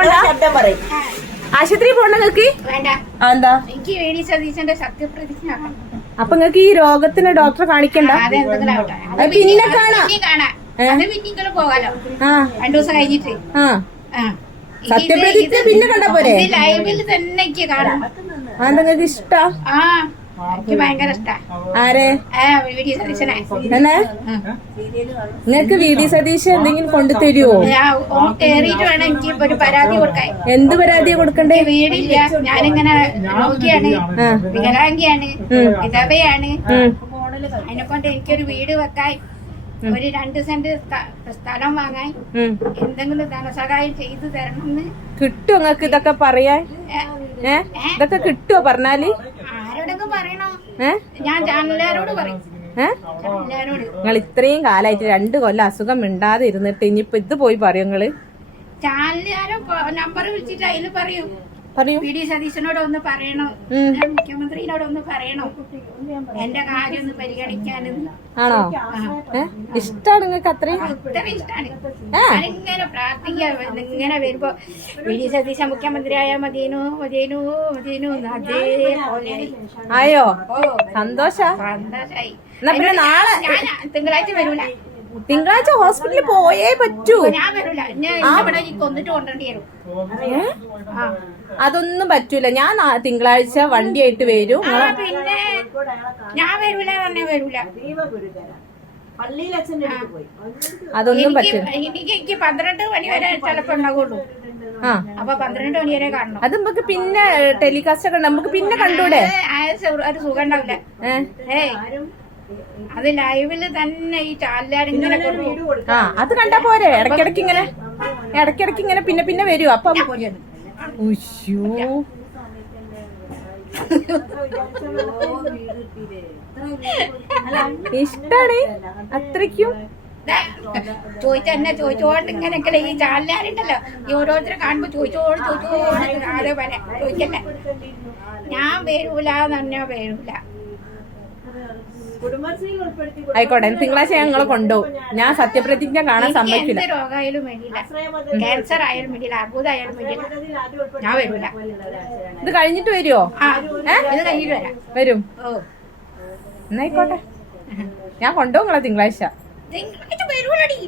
പോണ്ട? ആശുപത്രി പോണ്ട നിങ്ങക്ക്? എന്താ? അപ്പൊ നിങ്ങക്ക് ഈ രോഗത്തിന് ഡോക്ടറെ കാണിക്കണ്ട? പിന്നെ കാണാം. സത്യപ്രതിജ്ഞ പിന്നെ കണ്ടാ പോരെ? നിങ്ങൾക്ക് ഇഷ്ടാ? ഭയങ്കര ഇഷ്ടാ. ആരെ? നിങ്ങക്ക് വി ഡി സതീശൻ എന്തെങ്കിലും കൊണ്ടു തരുവോ? കേറിയിട്ട് വേണം എനിക്ക് ഒരു പരാതി കൊടുക്കാൻ. എന്ത് പരാതിയാ കൊടുക്കണ്ടേ? വീടില്ല, ഞാനിങ്ങനെ രോഗിയാണ്, വികലാംഗിയാണ്, വിധവയാണ്. അതിനെക്കൊണ്ട് എനിക്കൊരു വീട് വെക്കാൻ, ഒരു 2 സെന്റ് സ്ഥലം വാങ്ങാൻ എന്തെങ്കിലും ധനസഹായം ചെയ്തു തരണമെന്ന്. കിട്ടുമോ നിങ്ങക്ക് ഇതൊക്കെ പറയാൻ? ഇതൊക്കെ കിട്ടുവോ പറഞ്ഞാല്? ആരോടൊക്കെ പറയണോ? ഞാൻ ചാനലുകാരോട് പറയും. നിങ്ങൾ ഇത്രയും കാലായിട്ട് 2 കൊല്ലം അസുഖം മിണ്ടാതെ ഇരുന്നിട്ട് ഇനിയിപ്പൊ ഇത് പോയി പറയും നിങ്ങള്? ചാനലുകാരോ നമ്പർ വിളിച്ചിട്ട് അതില് പറയൂ, പറയൂ, വി ഡി സതീശനോട് ഒന്ന് പറയണം, മുഖ്യമന്ത്രിയോട് ഒന്ന് പറയണം, എന്റെ കാര്യം ഒന്ന് പരിഗണിക്കാനെന്ന്. ആണോ? ഇഷ്ടാണ് നിങ്ങൾക്ക്? അത്രയും ഇഷ്ടാണ്. ഞാനിങ്ങനെ പ്രാർത്ഥിക്കുക, ഇങ്ങനെ വരുമ്പോ വി ഡി സതീശൻ മുഖ്യമന്ത്രിയായ മതിയേനു മതിയേനു മതിയേനു അതേപോലെ ആയോ? സന്തോഷായി. എന്നാ പിന്നെ നാളെ തിങ്കളാഴ്ച വരൂല. തിങ്കളാഴ്ച ഹോസ്പിറ്റലിൽ പോയേ പറ്റൂ. ഞാൻ വരൂല, ഇവിടെ കൊന്നിട്ട് കൊണ്ടേണ്ടി വരും. അതൊന്നും പറ്റൂല. ഞാൻ തിങ്കളാഴ്ച വണ്ടിയായിട്ട് വരും. പിന്നെ ഞാൻ വരൂല പറഞ്ഞ വരൂല. അതൊന്നും പറ്റൂല. എനിക്ക് 12 മണി വരെ ചിലപ്പോ ഉണ്ടാവുള്ളൂ. അപ്പൊ 12 മണി വരെ കാണണം. അത് നമുക്ക് പിന്നെ ടെലികാസ്റ്റ് ഒക്കെ നമുക്ക് പിന്നെ കണ്ടൂടെ? ഒരു സുഖം ഉണ്ടാവില്ല. അത് ലൈവില് തന്നെ ഈ ചാനലുകാരിങ്ങനെ അത് കണ്ടാ പോരെ? ഇടയ്ക്കിടയ്ക്ക് ഇങ്ങനെ പിന്നെ പിന്നെ വരും. അപ്പം ഇഷ്ടാണ് അത്രയ്ക്കും. ചോദിച്ചോണ്ട് ഇങ്ങനെയൊക്കെ ഈ ചാനലുകാരുണ്ടല്ലോ, ഈ ഓരോരുത്തരെ കാണുമ്പോ ചോദിച്ചോട് അതേപോലെ ചോദിക്കല്ലേ. ഞാൻ വരൂല തന്നെ വരൂല. ആയിക്കോട്ടെ, തിങ്കളാഴ്ച ഞങ്ങളെ കൊണ്ടുപോകും. ഞാൻ സത്യപ്രതിജ്ഞ കാണാൻ സമ്മതിക്കില്ല. എന്ത് രോഗമായാലും വേണ്ടില്ല, ക്യാൻസർ ആയാലും വേണ്ടില്ല, അർബുദായാലും വേണ്ടില്ല, ഞാൻ വരൂല. ഇത് കഴിഞ്ഞിട്ട് വരുമോ? ഇത് കഴിഞ്ഞിട്ട് വരാം. വരും. എന്നായിക്കോട്ടെ, ഞാൻ കൊണ്ടുപോകും നിങ്ങളെ തിങ്കളാഴ്ച. വരൂലടി.